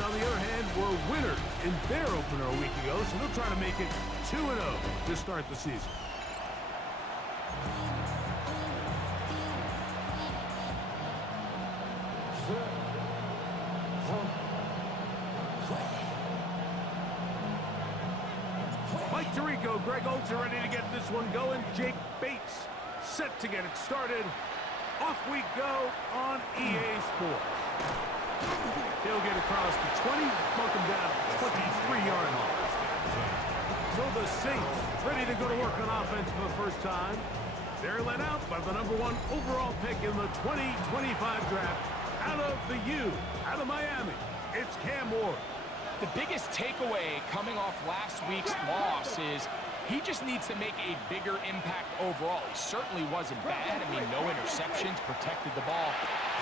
on the other hand, were winners in their opener a week ago, so they'll try to make it 2-0 to start the season. Mike Tirico, Greg Olsen ready to get this one going. Jake Bates set to get it started. Off we go on EA Sports. He'll get across the 20, mark him down at the 23-yard line. So the Saints ready to go to work on offense for the first time. They're led out by the #1 overall pick in the 2025 draft out of the U, out of Miami. It's Cam Ward. The biggest takeaway coming off last week's loss is he just needs to make a bigger impact overall. He certainly wasn't bad. I mean, no interceptions, protected the ball.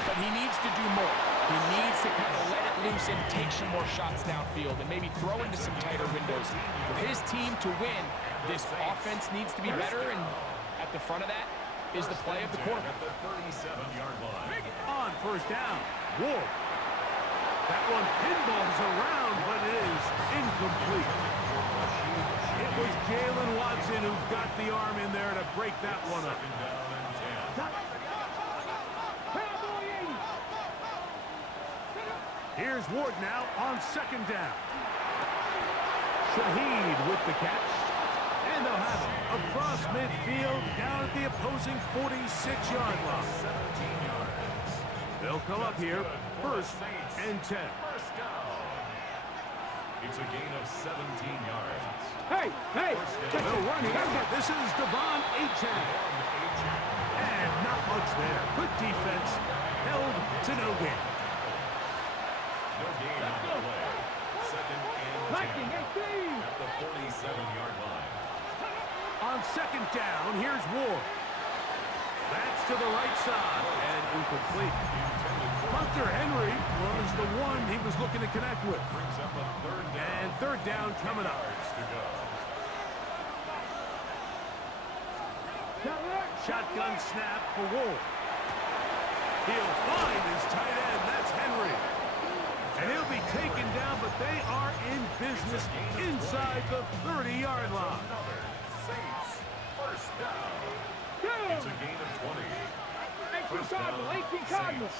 But he needs to do more. He needs to kind of let it loose and take some more shots downfield and maybe throw into some tighter windows. For his team to win, this offense needs to be better, and at the front of that is the play of the quarterback. On first down, Ward. That one pinballs around, but it is incomplete. It was Jalen Watson who got the arm in there to break that one up. Here's Ward now on second down. Shaheed with the catch. And they'll have it across midfield down at the opposing 46-yard line. They'll come up here first and 10. It's a gain of 17 yards. Hey! They'll run here. This is Devon Achane. And not much there. Good defense. Held to no gain. No gain on the play. Second and 10 at the 47-yard line. On second down, here's Ward. That's to the right side and incomplete. Hunter Henry was the one he was looking to connect with. Brings up a third down. And third down coming up. Shotgun snap for Ward. He'll find his tight end. That's Henry. And he'll be taken down, but they are in business inside the 30-yard line. Saints, first down. It's a gain of 20. First down, Saints.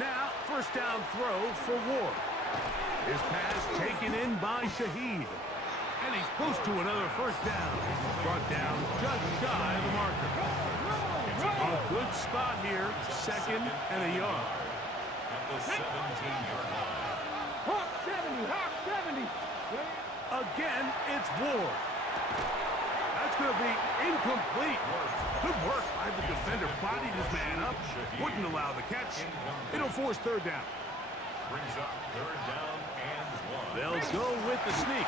Now, first down throw for Ward. His pass taken in by Shaheed. And he's close to another first down. He's brought down just shy of the marker. A good spot here, second and a yard. At the 17-yard line. Hawk 70. Again, it's Ward. That's going to be incomplete. Good work by the defender. Bodied his man up. Wouldn't allow the catch. It'll force third down. Brings up third down and 1. They'll go with the sneak.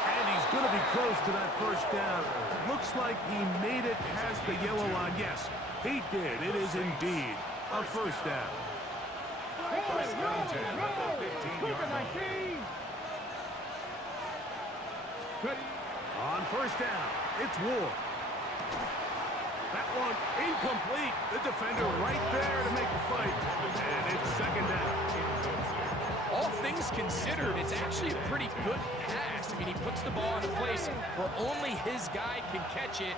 And he's going to be close to that first down. Looks like he made it past the yellow line. Yes, he did. It is indeed a first down. First down 10 at the 15-yard line. On first down, it's Ward. That one incomplete. The defender right there to make the fight. And it's second down. All things considered, it's actually a pretty good pass. I mean, he puts the ball in a place where only his guy can catch it.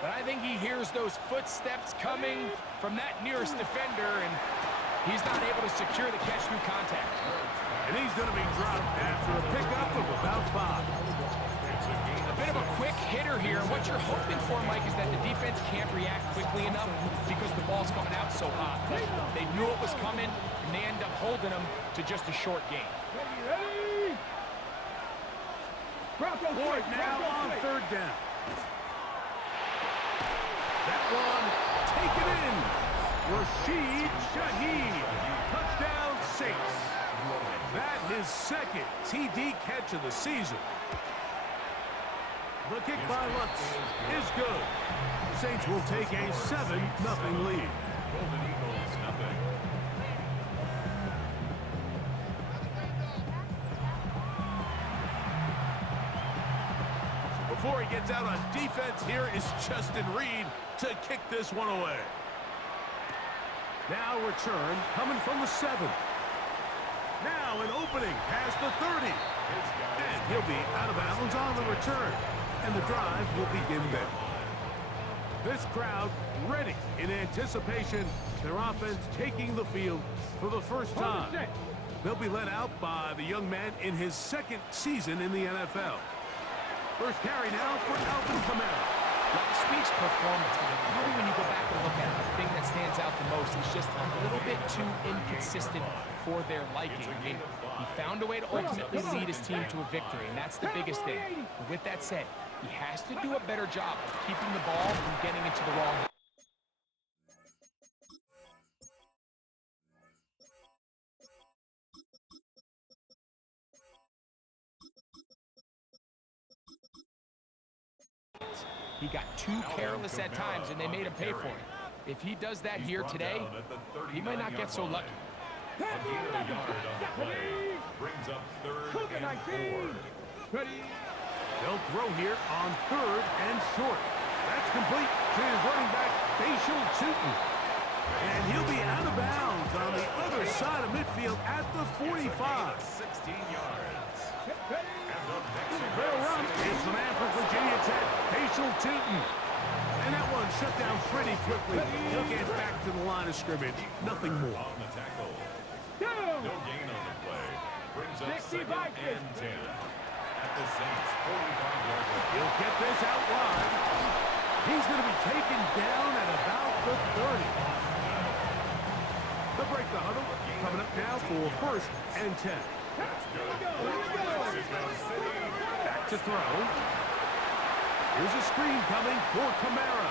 But I think he hears those footsteps coming from that nearest defender, and he's not able to secure the catch through contact. And he's going to be dropped after a pickup of about 5. A bit of a quick hitter here. What you're hoping for, Mike, is that the defense can't react quickly enough because the ball's coming out so hot. But they knew it was coming, and they end up holding them to just a short gain. Ward now on third down. That one taken in. Rashid Shaheed. Touchdown Saints. That his second TD catch of the season. The kick by Lutz is good. The Saints will take a 7-0 lead. Golden Eagles, nothing. Before he gets out on defense, here is Justin Reed to kick this one away. Now return coming from the 7. now an opening past the 30. And he'll be out of bounds on the return. And the drive will begin there. This crowd ready in anticipation. Their offense taking the field for the first time. They'll be led out by the young man in his second season in the NFL. First carry now for Alvin Kamara. Last week's performance, probably when you go back and look at it, the thing that stands out the most is just a little bit too inconsistent for their liking. I mean, he found a way to ultimately lead his team to a victory, and that's the biggest thing. But with that said, he has to do a better job of keeping the ball from getting into the wrong. He got too careless at times, and they made him pay for it. If he does that here today, he might not get so lucky. A gain of a yard on the play. Brings up 3rd and 4. They'll throw here on 3rd and short. That's complete to his running back, Taylen. And he'll be out of bounds on the other side of midfield at the 45. 16 yards. They'll run. It's the man from Virginia Tech, Taylen. And that one shut down pretty quickly. He'll get back to the line of scrimmage. Nothing more. On the tackle. No gain on the play. Brings up 2nd and 10. At the Saints, 45-yard line. He'll get this out wide. He's going to be taken down at about the 30. They'll break the huddle. Coming up now for 1st and 10. That's good. Mexico City. Back to throw. Here's a screen coming for Kamara.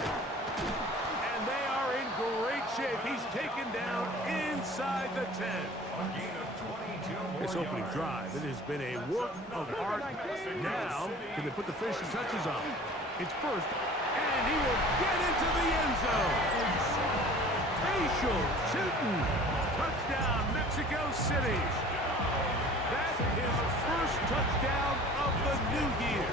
And they are in great shape. He's taken down inside the 10. A gain of 22 more This opening yards. drive, it has been a work of art. Now, can they put the finishing touches on? It's 1st, and he will get into the end zone. Taylen. Touchdown, Mexico City. That is the first touchdown of the new year.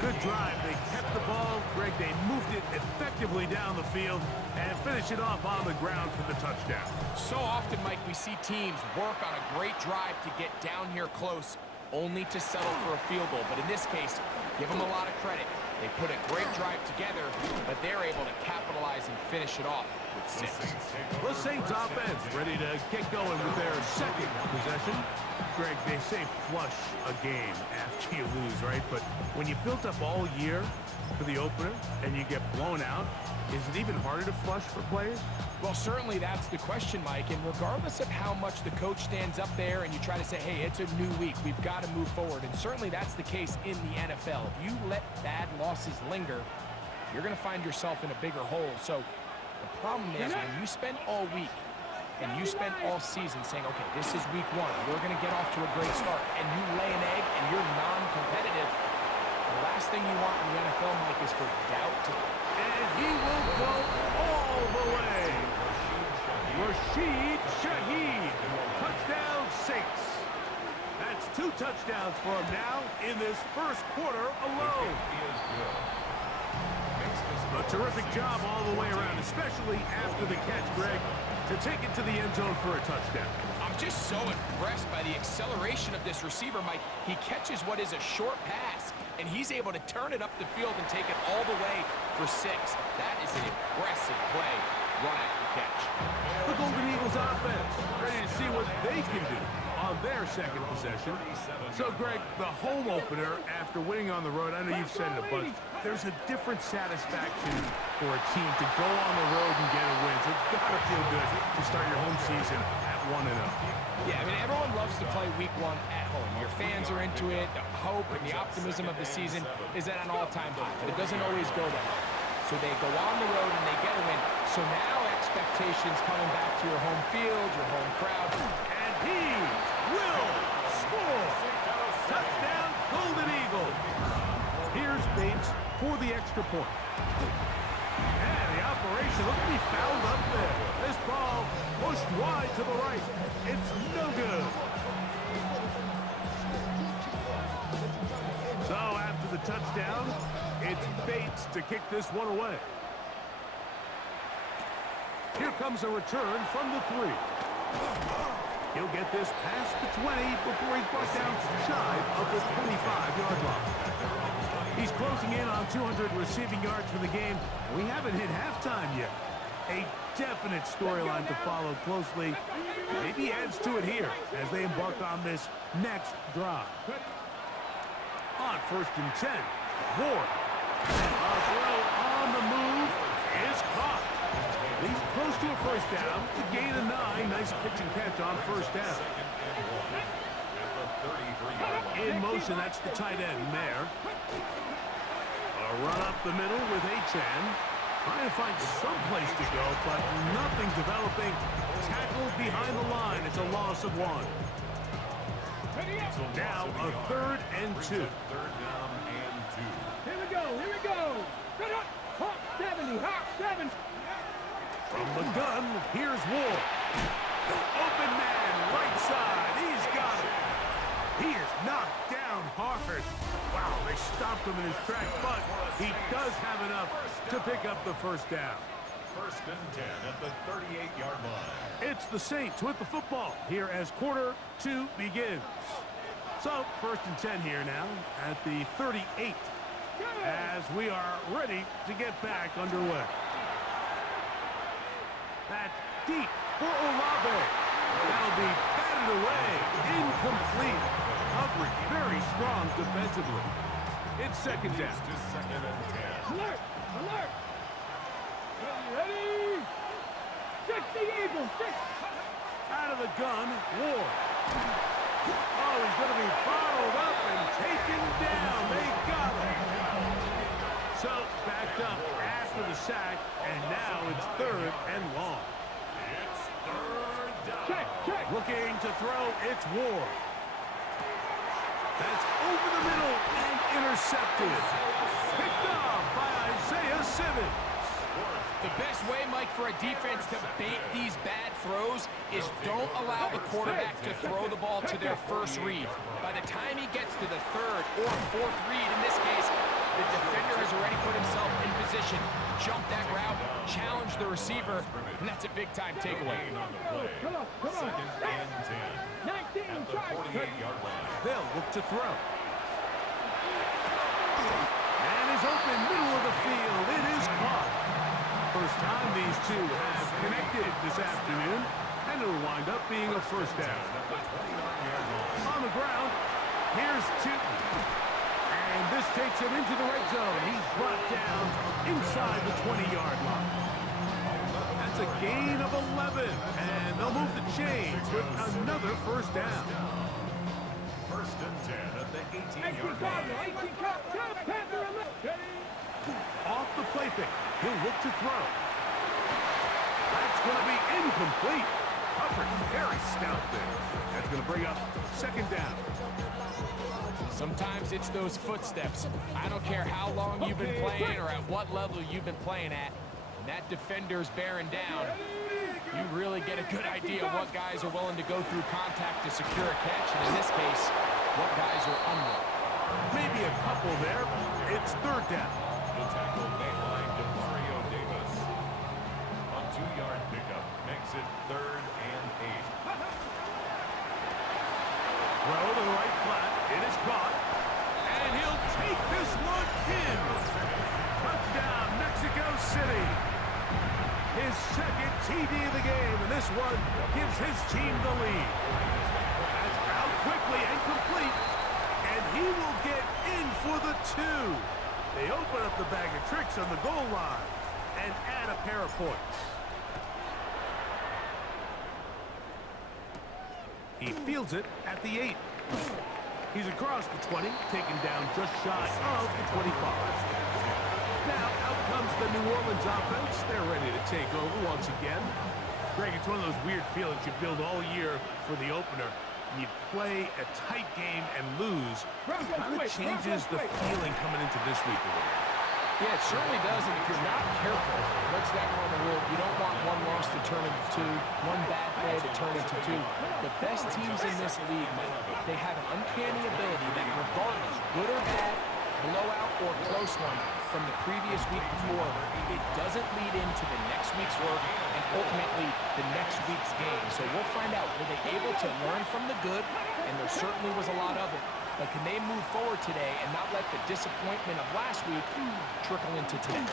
Good drive. They kept the ball. Greg, they moved it effectively down the field and finish it off on the ground for the touchdown. So often, Mike, we see teams work on a great drive to get down here close, only to settle for a field goal. But in this case, give them a lot of credit. They put a great drive together, but they're able to capitalize and finish it off with 6. The Saints offense ready to get going with their second possession. Greg, they say flush a game after you lose, right? But when you built up all year for the opener and you get blown out, is it even harder to flush for players? Well, certainly that's the question, Mike. And regardless of how much the coach stands up there and you try to say, hey, it's a new week, we've got to move forward. And certainly that's the case in the NFL. If you let bad losses linger, you're going to find yourself in a bigger hole. So the problem is when you spend all week and you spend all season saying, okay, this is week 1, we're going to get off to a great start, and you lay an egg and you're non-competitive, the last thing you want in the NFL, Mike, is for doubt to... And he will go all the way. Rashid Shaheed. Touchdown Saints. That's 2 touchdowns for him now in this first quarter alone. A terrific job all the way around, especially after the catch, Greg, to take it to the end zone for a touchdown. I'm just so impressed by the acceleration of this receiver, Mike. He catches what is a short pass, and he's able to turn it up the field and take it all the way for 6. That is an impressive play, run after catch. The Golden Eagles offense ready to see what they can do on their second possession. So, Greg, the home opener after winning on the road, I know you've said it a bunch, there's a different satisfaction for a team to go on the road and get a win. So it's got to feel good to start your home season at 1-0. Yeah, I mean, everyone loves to play week 1 at home. Your fans are into it. The hope and the optimism of the season is at an all-time high, but it doesn't always go that way. So they go on the road and they get a win. So now expectations coming back to your home field, your home crowd. And he will score. Touchdown, Golden Eagles. Here's Bates for the extra point. And the operation looked to be fouled up there. This ball pushed wide to the right. It's no good. So after the touchdown, it's Bates to kick this one away. Here comes a return from the 3. He'll get this past the 20 before he's brought down shy of the 25-yard line. He's closing in on 200 receiving yards for the game. We haven't hit halftime yet. A definite storyline to follow closely. Maybe adds to it here as they embark on this next drive. On 1st and 10, Ward. A throw on the move is caught. He's close to a first down. The gain of 9. Nice pitch and catch on first down. In motion, that's the tight end there. A run up the middle with Achan. Trying to find some place to go, but nothing developing. Tackled behind the line. It's a loss of 1. Now a 3rd and 2. Third down and 2. Here we go, here we go. Hawk 70, Hawk 70. From the gun, here's Ward. Open man, right side. He's got it. He is knocked down hard. Wow, they stopped him in his tracks, but he does have enough to pick up the first down. 1st and 10 at the 38-yard line. It's the Saints with the football here as quarter 2 begins. So, 1st and 10 here now at the 38 as we are ready to get back underway. That's deep for Olave. That'll be batted away. Incomplete. Coverage very strong defensively. It's 2nd down. To 2nd and 10. Alert, alert. Ready. 60 Eagles, 6. Out of the gun, Ward. Oh, he's going to be bottled up and taken down. They got him. So, backed up after the sack, and now it's 3rd and long. It's 3rd down. Check, check. Looking to throw, it's Ward. That's over the middle and intercepted. Picked off by Isaiah Simmons. The best way, Mike, for a defense to bait these bad throws is don't allow the quarterback to throw the ball to their first read. By the time he gets to the 3rd or 4th read, in this case, the defender has already put himself in position, jumped that route, challenged the receiver, and that's a big-time takeaway. Come on, come on. 2nd and 10. 19, At the 48-yard line. They'll look to throw. And is open, middle of the field. It is caught. First time these two have connected this afternoon, and it'll wind up being a first down. On the ground, here's Taylen. And this takes him into the red zone. He's brought down inside the 20-yard line. That's a gain of 11, and they'll move the chains with another first down. 1st and 10 at the 18-yard 18 line. Cardinal, 18 Cardinal. Panther alert. Off the play fake, he'll look to throw. That's going to be incomplete. Coverage very stout there. That's going to bring up 2nd down. Sometimes it's those footsteps. I don't care how long you've been playing or at what level you've been playing at. When that defender's bearing down, you really get a good idea what guys are willing to go through contact to secure a catch, and in this case, what guys are unwilling. Maybe a couple there. It's 3rd down. The tackle made by DeMario Davis. A 2-yard pickup makes it 3rd and 8. Throw to the right flat. It is caught. And he'll take this one in. Touchdown, Mexico City. His 2nd TD of the game, and this one gives his team the lead. That's out quickly and complete. And he will get in for the 2. They open up the bag of tricks on the goal line and add a pair of points. He fields it at the 8. He's across the 20, taken down just shy of the 25. Now out comes the New Orleans offense. They're ready to take over once again. Greg, it's one of those weird feelings you build all year for the opener. You play a tight game and lose. It kind of changes the feeling coming into this week a little. Yeah, it certainly does, and if you're not careful, what's that normal rule? You don't want one loss to turn into 2, one bad play to turn into 2. The best teams in this league, Mike, they have an uncanny ability that regardless, good or bad, blowout or close one, from the previous week before, it doesn't lead into the next week's work and ultimately the next week's game. So we'll find out, were they able to learn from the good? And there certainly was a lot of it. But can they move forward today and not let the disappointment of last week trickle into today?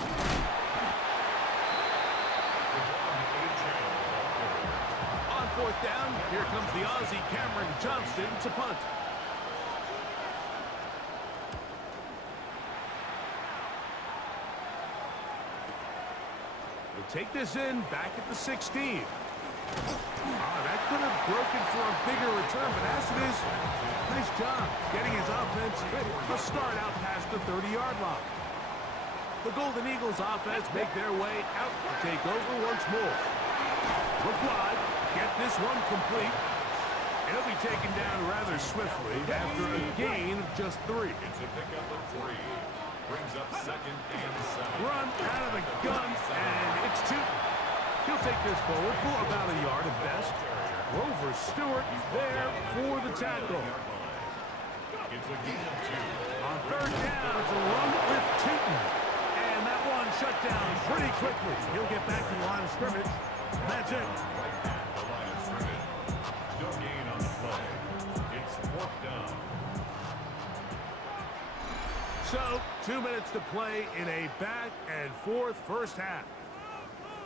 On fourth down, here comes the Aussie Cameron Johnston to punt. He'll take this in back at the 16. That could have broken for a bigger return, but as it is, nice job getting his offense a start out past the 30-yard line. The Golden Eagles offense make their way out to take over once more. Look wide, get this one complete. He'll be taken down rather swiftly after a gain of just 3. It's a pickup of 3. Brings up second and 7. Run out of the gun, and it's 2. He'll take this forward for about a yard at best. Grover Stewart there for the tackle. It's a gain of 2. On third down, it's a run with Taylen. And that one shut down pretty quickly. He'll get back to the line of scrimmage. And that's it. Right at the line of scrimmage. No gain on the play. It's fourth down. So, 2 minutes to play in a back-and-forth first half.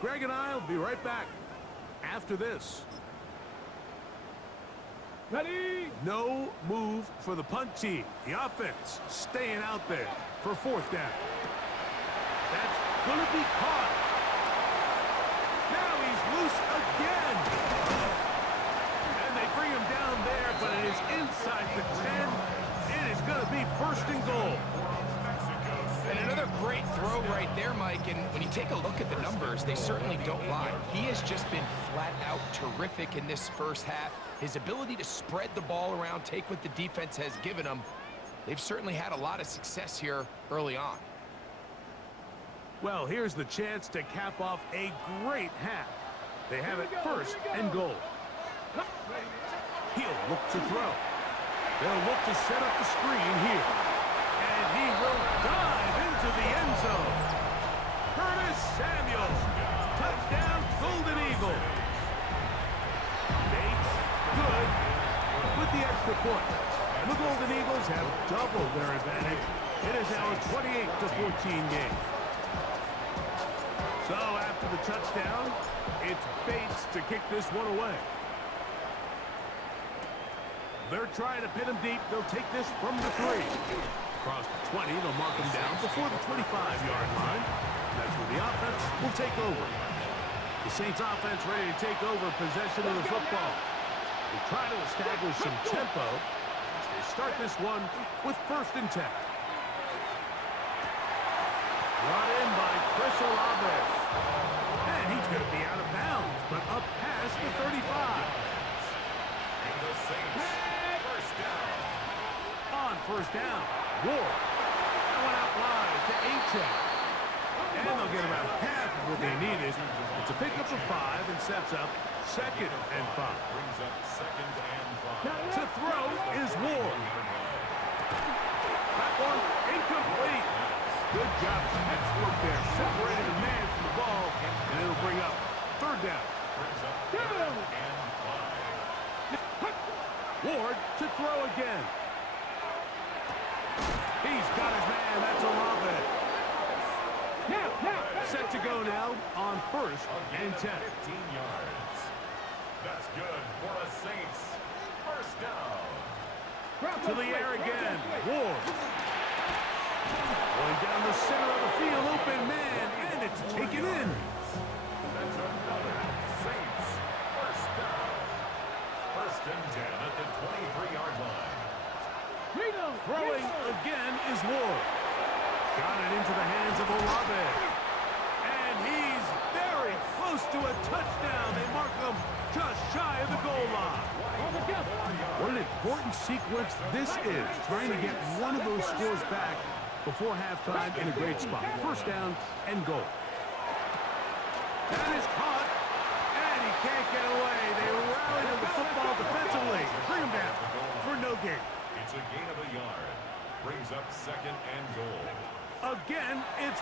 Greg and I will be right back after this. Ready? No move for the punt team. The offense staying out there for fourth down. That's going to be caught. Now he's loose again. And they bring him down there, but it is inside the 10. It is going to be first and goal. And another great throw right there, Mike. And when you take a look at the numbers, they certainly don't lie. He has just been flat out terrific in this first half. His ability to spread the ball around, take what the defense has given him, they've certainly had a lot of success here early on. Well, here's the chance to cap off a great half. They have it first and goal. He'll look to throw. They'll look to set up the screen here. And he will dive into the end zone. Curtis Samuel. Touchdown, Golden Eagles. Bates, good with the extra point. And the Golden Eagles have doubled their advantage. It is now a 28-14 game. So after the touchdown, it's Bates to kick this one away. They're trying to pin him deep. They'll take this from the 3. Across the 20, they'll mark him down before the 25-yard line. That's where the offense will take over. The Saints offense ready to take over possession of the football. They try to establish some tempo as they start this one with first and 10. Brought in by Chris Olave. And he's going to be out of bounds, but up past the 35. And the Saints, first down. On first down, Ward. That one out wide to A-Check. And they'll get about half of what they needed. It's a pickup of 5 and sets up second and 5. Brings up second and 5. To throw is Ward. That one incomplete. Good job, textbook there. Separated the man from the ball, and it'll bring up third down. Brings up third and 5. Ward to throw again. He's got his man. That's Olave. Set to go now on first and 10. 15 yards. That's good for the Saints. First down. To the air again. Ward. Going down the center of the field. Open man. And it's taken in. That's another Saints. First down. First and 10 at the 23-yard line. Throwing again is Ward. Got it into the hands of Olave. And he's very close to a touchdown. They mark him just shy of the goal line. What an important sequence this is, trying to get one of those scores back before halftime in a great spot. First down and goal. That is caught, and he can't get away. They rally to the football defensively. Bring him down for no gain. It's a gain of a yard. Brings up second and goal. Again, it's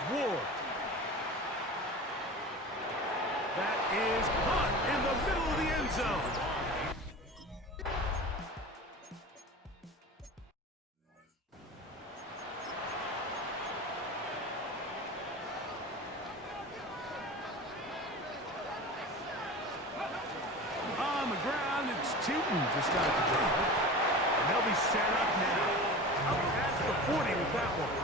Taylen just got the drive. And they'll be set up now. Up past the 40 with that one.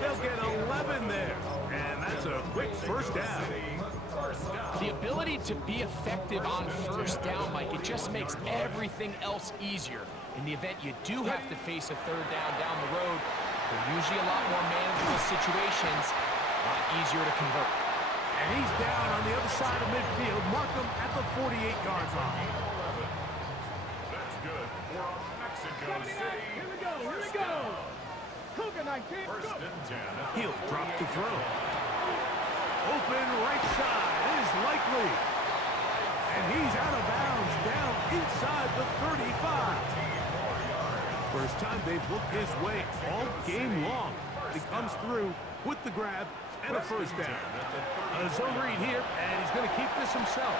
They'll get 11 there. And that's a quick first down. The ability to be effective on first down, Mike, it just makes everything else easier. In the event you do have to face a third down the road, they're usually a lot more manageable situations, a lot easier to convert. And he's down on the other side of midfield. Mark him at the 48-yard line. That's good for Mexico 79. City. Here we go. Here we go. Cougar 19. First and 10. He'll drop to throw. Open right side is likely. And he's out of bounds down inside the 35. First time they've looked his way all game long. He comes through with the grab and a first down. A zone read here, and he's going to keep this himself.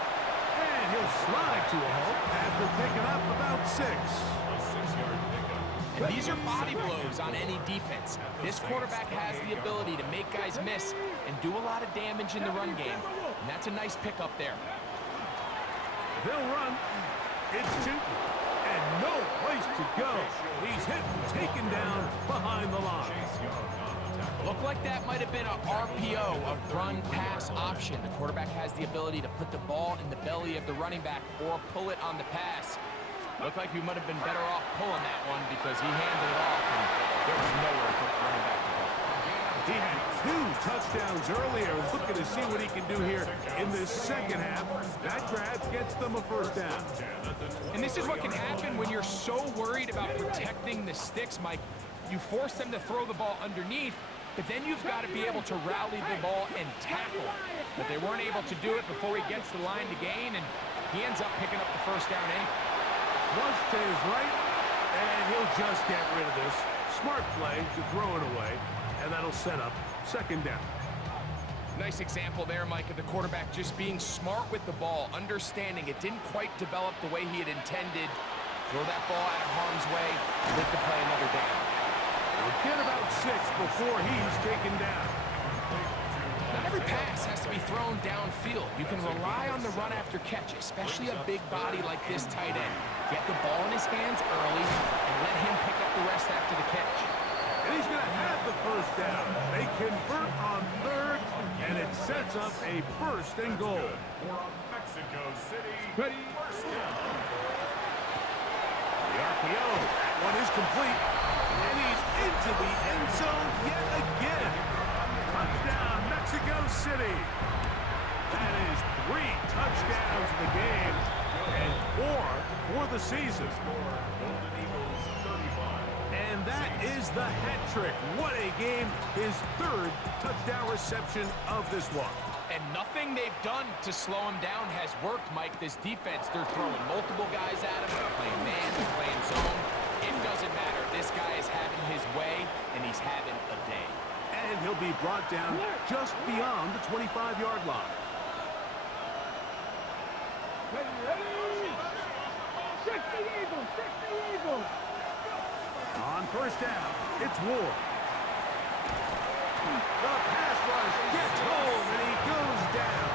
And he'll slide to a halt after picking up about 6. A 6-yard pickup. And these are body blows on any defense. This quarterback has the ability to make guys miss and do a lot of damage in the run game. And that's a nice pickup there. They'll run. It's Taylen. And no place to go. He's hit and taken down behind the line. Looked like that might have been a RPO, a run-pass option. The quarterback has the ability to put the ball in the belly of the running back or pull it on the pass. Looked like we might have been better off pulling that one because he handed it off and there was nowhere for the running back to go. He had 2 touchdowns earlier. Looking to see what he can do here in this second half. That grab gets them a first down. And this is what can happen when you're so worried about protecting the sticks, Mike. You force them to throw the ball underneath, but then you've got to be able to rally the ball and tackle. But they weren't able to do it before he gets the line to gain, and he ends up picking up the first down anyway. Flush to his right, and he'll just get rid of this. Smart play to throw it away, and that'll set up second down. Nice example there, Mike, of the quarterback just being smart with the ball, understanding it didn't quite develop the way he had intended. Throw that ball out of harm's way, live to play another down. We'll get about 6 before he's taken down. Not every pass has to be thrown downfield. You can rely on the run after catch, especially a big body like this tight end. Get the ball in his hands early and let him pick up the rest after the catch. And he's going to have the first down. They convert on third, and it sets up a first and goal. For Mexico City. Ready. First down. The RPO, that one is complete. And he's into the end zone yet again. Touchdown, Mexico City. That is 3 touchdowns in the game and 4 for the season. Golden Eagles 35. And that is the hat trick. What a game. His 3rd touchdown reception of this one. And nothing they've done to slow him down has worked, Mike. This defense, they're throwing multiple guys at him. They're playing man, they're playing zone. It doesn't matter. This guy is having his way, and he's having a day. And he'll be brought down just beyond the 25-yard line. Ready, ready. 60 Eagles, 60 Eagles. On first down, it's Ward. The pass rush gets home, and he goes down.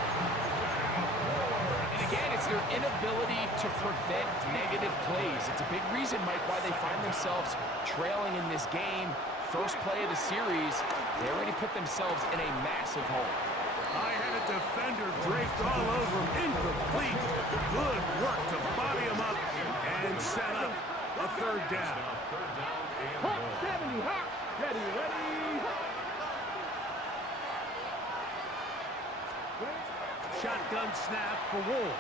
And again, it's their inability to prevent negative plays. It's a big reason, Mike, why they find themselves trailing in this game. First play of the series, they already put themselves in a massive hole. I had a defender draped all over him, incomplete. Good work to body him up and set up a third down. Hot 70, hot. Ready, ready. Shotgun snap for Wolf.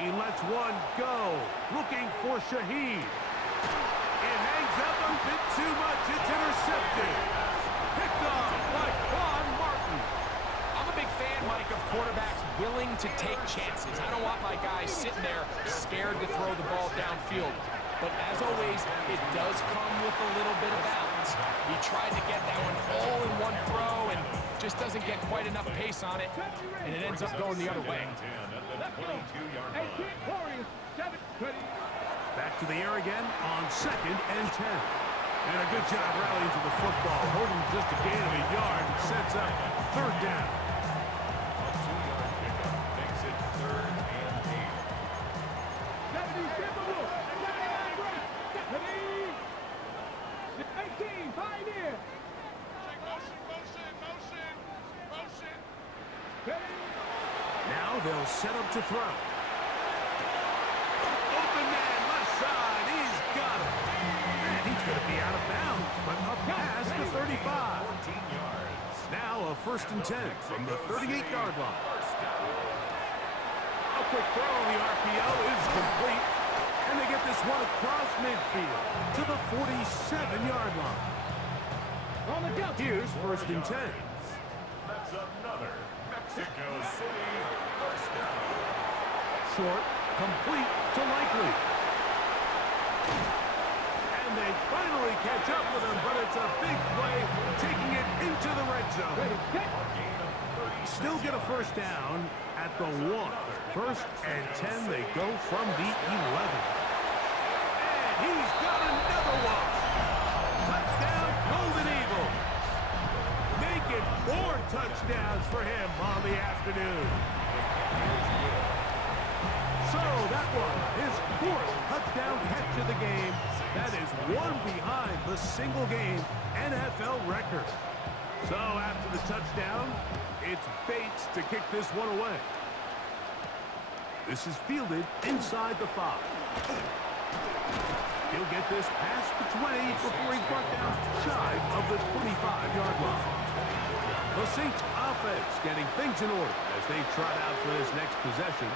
He lets one go, looking for Shaheed. It hangs up a bit too much. It's intercepted. Picked off by Quan Martin. I'm a big fan, Mike, of quarterbacks willing to take chances. I don't want my guys sitting there scared to throw the ball downfield. But as always, it does come with a little bit of balance. He tried to get that one all in one throw and just doesn't get quite enough pace on it, and it ends up going the other way. Let's go. 18 Warriors, 7, ready. Back to the air again on 2nd and 10. And a good job rallying to the football. Holding just a gain of a yard and sets up third down. A 2-yard pickup makes it 3rd and 8. set up to throw. Open man, left side. He's got it. And he's going to be out of bounds, but up past the 35. 14 yards. Now a 1st and 10 from the 38-yard line. A quick throw on the RPO is complete. And they get this one across midfield to the 47-yard line. On the jump. Here's 1st and 10. That's another Mexico City first down. Short, complete to Likely. And they finally catch up with him, but it's a big play, taking it into the red zone. Ready, set. Still get a 1st down at the 1. 1st and 10, they go from the 11. And he's got another one. Touchdown, Golden Eagle. Make it 4 touchdowns for him on the afternoon. So that one, his 4th touchdown catch of the game. That is one behind the single-game NFL record. So after the touchdown, it's Bates to kick this one away. This is fielded inside the 5. He'll get this past the 20 before he's brought down shy of the 25-yard line. The Saints offense getting things in order as they trot out for this next possession.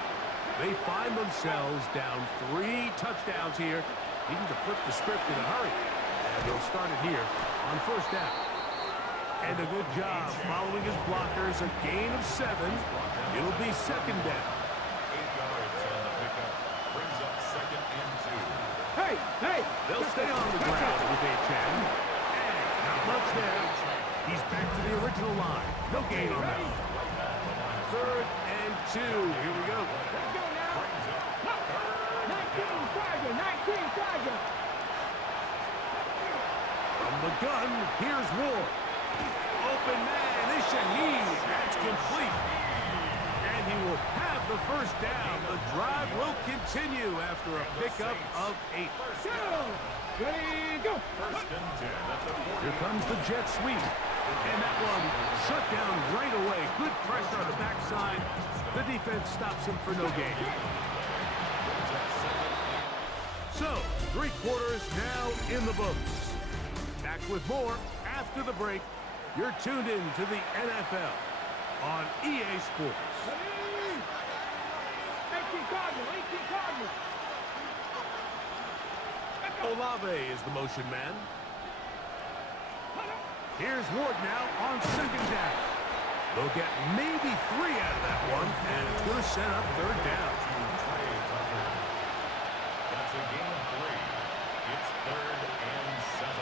They find themselves down 3 touchdowns here, needing to flip the script in a hurry. And they'll start it here on 1st down. And a good job following his blockers, a gain of 7. It'll be 2nd down. 8 yards on the pickup. Brings up 2nd and 2. Hey, hey. They'll stay on the ground with Achane. And not much there. He's back to the original line. No gain on that. 3rd and 2. Here we go. Let's go now. 19, Tiger, 19, Tiger. From the gun, here's Ward. Open man is Shaheed. That's complete. And he will have the 1st down. The drive will continue after a pickup of 8. Go. Ready, go. 1st and 10 at the 40. Here comes the jet sweep. And that one shut down right away. Good pressure on the backside. The defense stops him for no gain. So, 3 quarters now in the books. Back with more after the break. You're tuned in to the NFL on EA Sports. 18 Cardinal, 18 Cardinal. Olave is the motion man. Here's Ward now on 2nd down. They'll get maybe 3 out of that one, and it's going to set up 3rd down. That's a gain of 3. It's 3rd and 7.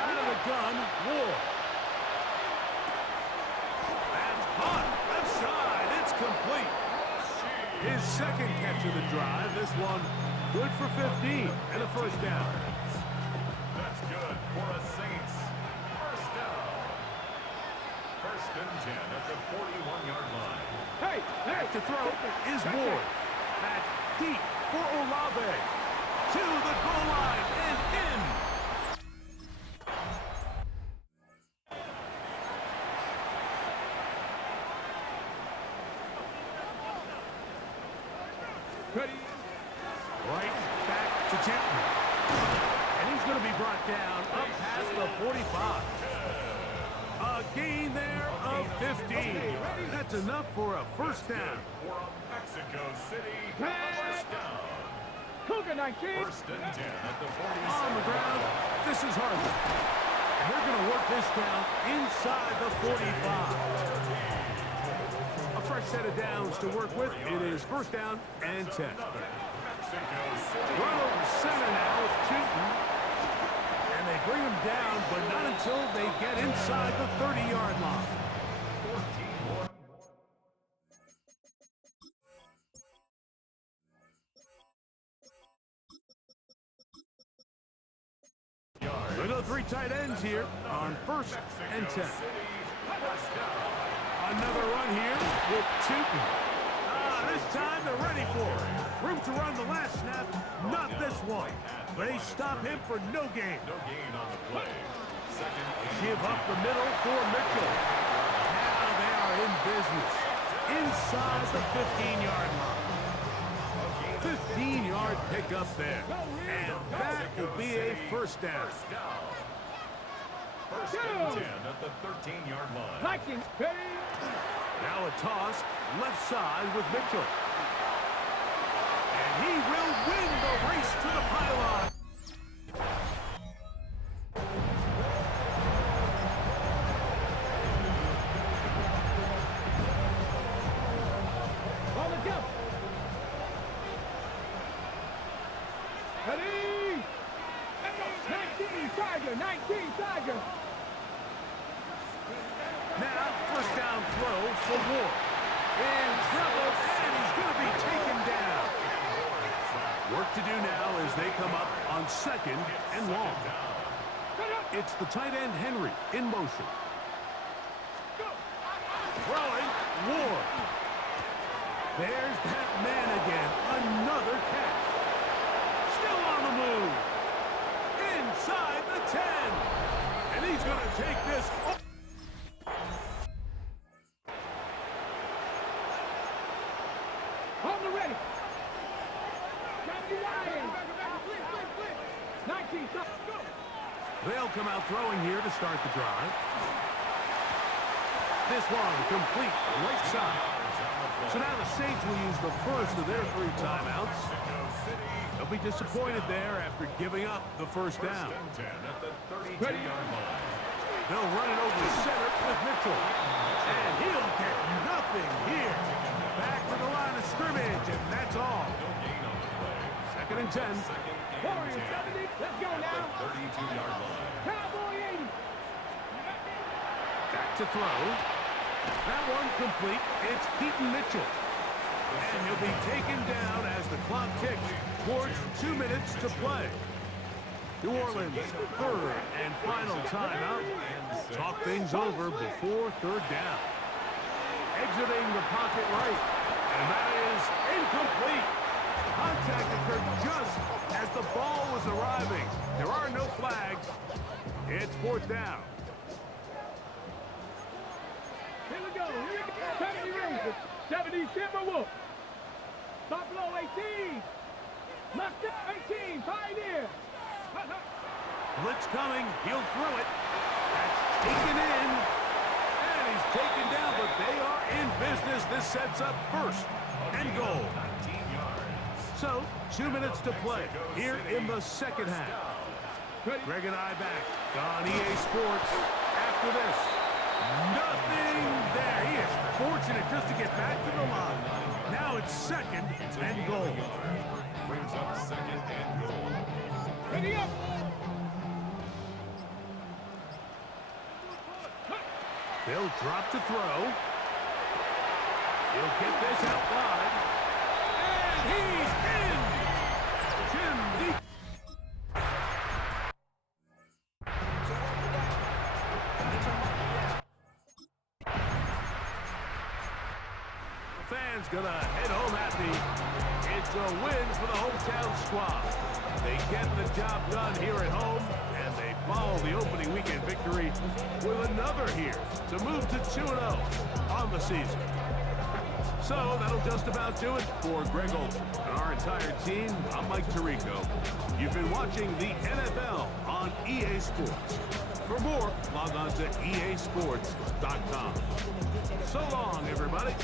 Out of the gun, Ward. That's hot. Left side. It's complete. His 2nd catch of the drive. This one good for 15 and a 1st down. That's good for a Saints. 1st down. 1st and 10 at the 41-yard line. Hey, Back to throw is Ward. Back deep for Olave. To the goal line and in. ready. Right back to Chapman. And he's going to be brought down up past the 45. A gain there of 15. That's enough for a 1st down. For a Mexico City 1st down. Cougar 19. 1st and 10 at the 47. On the ground, this is Harvey. And they're going to work this down inside the 45. A fresh set of downs to work with. It is 1st down and 10. Mexico City. Run over center now with Taylen. And they bring him down, but not until they get inside the 30-yard line. 14. We go 3 tight ends here on 1st and 10. Another run here with Taylen. This time they're ready for it. Room to run the last snap, not this one. They stop him for no gain. No gain on the play. 2nd and Give up the middle for Mitchell. Now they are in business. inside the 15-yard line. 15-yard pickup there. And that will be a first down. First and 10 at the 13-yard line. Liking, ready? Now a toss left side with Mitchell. And he will win the race to the pylon. On the jump. Ready? 19 Tiger, 19 Tiger. Now, first down throw for Ward. In trouble, and he's going to be taken down. Work to do now as they come up on second and long. It's the tight end, Henry, in motion. Throwing, Ward. There's that man again. Another catch. Still on the move. Inside the 10. And he's going to take this. On the ready. 19 Tiger. They'll come out throwing here to start the drive. This one complete right side. So now the Saints will use the first of their 3 timeouts. They'll be disappointed there after giving up the first down. They'll run it over the center with Mitchell. And he'll get nothing here. Back to the line of scrimmage, and that's all. Second and 10. Warriors 70. Let's go now. 32-yard line. Cowboy 80. Back to throw. That one complete. It's Keaton Mitchell. And he'll be taken down as the clock ticks towards 2 minutes to play. New Orleans, third and final timeout. Talk things over before third down. Exiting the pocket right. And that is incomplete. Contact occurred just as the ball was arriving. There are no flags. It's fourth down. Here we go. 70 Rangers. 70 Timberwolves. Buffalo 18. Mustang 18. Pioneer. Blitz coming. He'll throw it. That's taken in. And he's taken down, but they are in business. This sets up first and goal. So, 2 minutes to play here in the second half. Greg and I back on EA Sports after this. Nothing there. He is fortunate just to get back to the line. Now it's second and goal. Brings up second and goal. Ready up. They'll drop to throw. He'll get this out wide. And he's in! Jim Deep. The fans gonna head home happy. It's a win for the hometown squad. They get the job done here at home, and they follow the opening weekend victory with another here to move to 2-0 on the season. So that'll just about do it for Greg Olson and our entire team. I'm Mike Tirico. You've been watching the NFL on EA Sports. For more, log on to easports.com. So long, everybody.